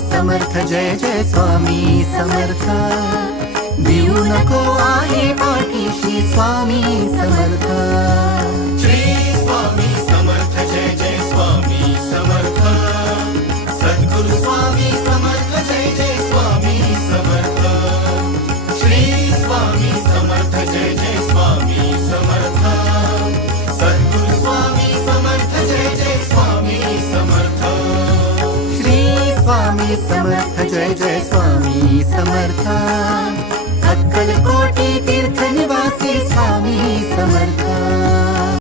समर्थ, जय जय स्वामी समर्थ. देऊ नको आहे पाठीशी स्वामी समर्थ. श्री स्वामी समर्थ, जय जय स्वामी समर्थ. सद्गुरु स्वामी समर्थ, जय जय स्वामी समर्थ. श्री स्वामी समर्थ, जय जय स्वामी समर्थ. सद्गुरु स्वामी समर्थ, जय जय स्वामी समर्थ. श्री स्वामी समर्थ, जय जय स्वामी समर्थ. अक्कलकोटी तीर्थ निवासी स्वामी समर्थ.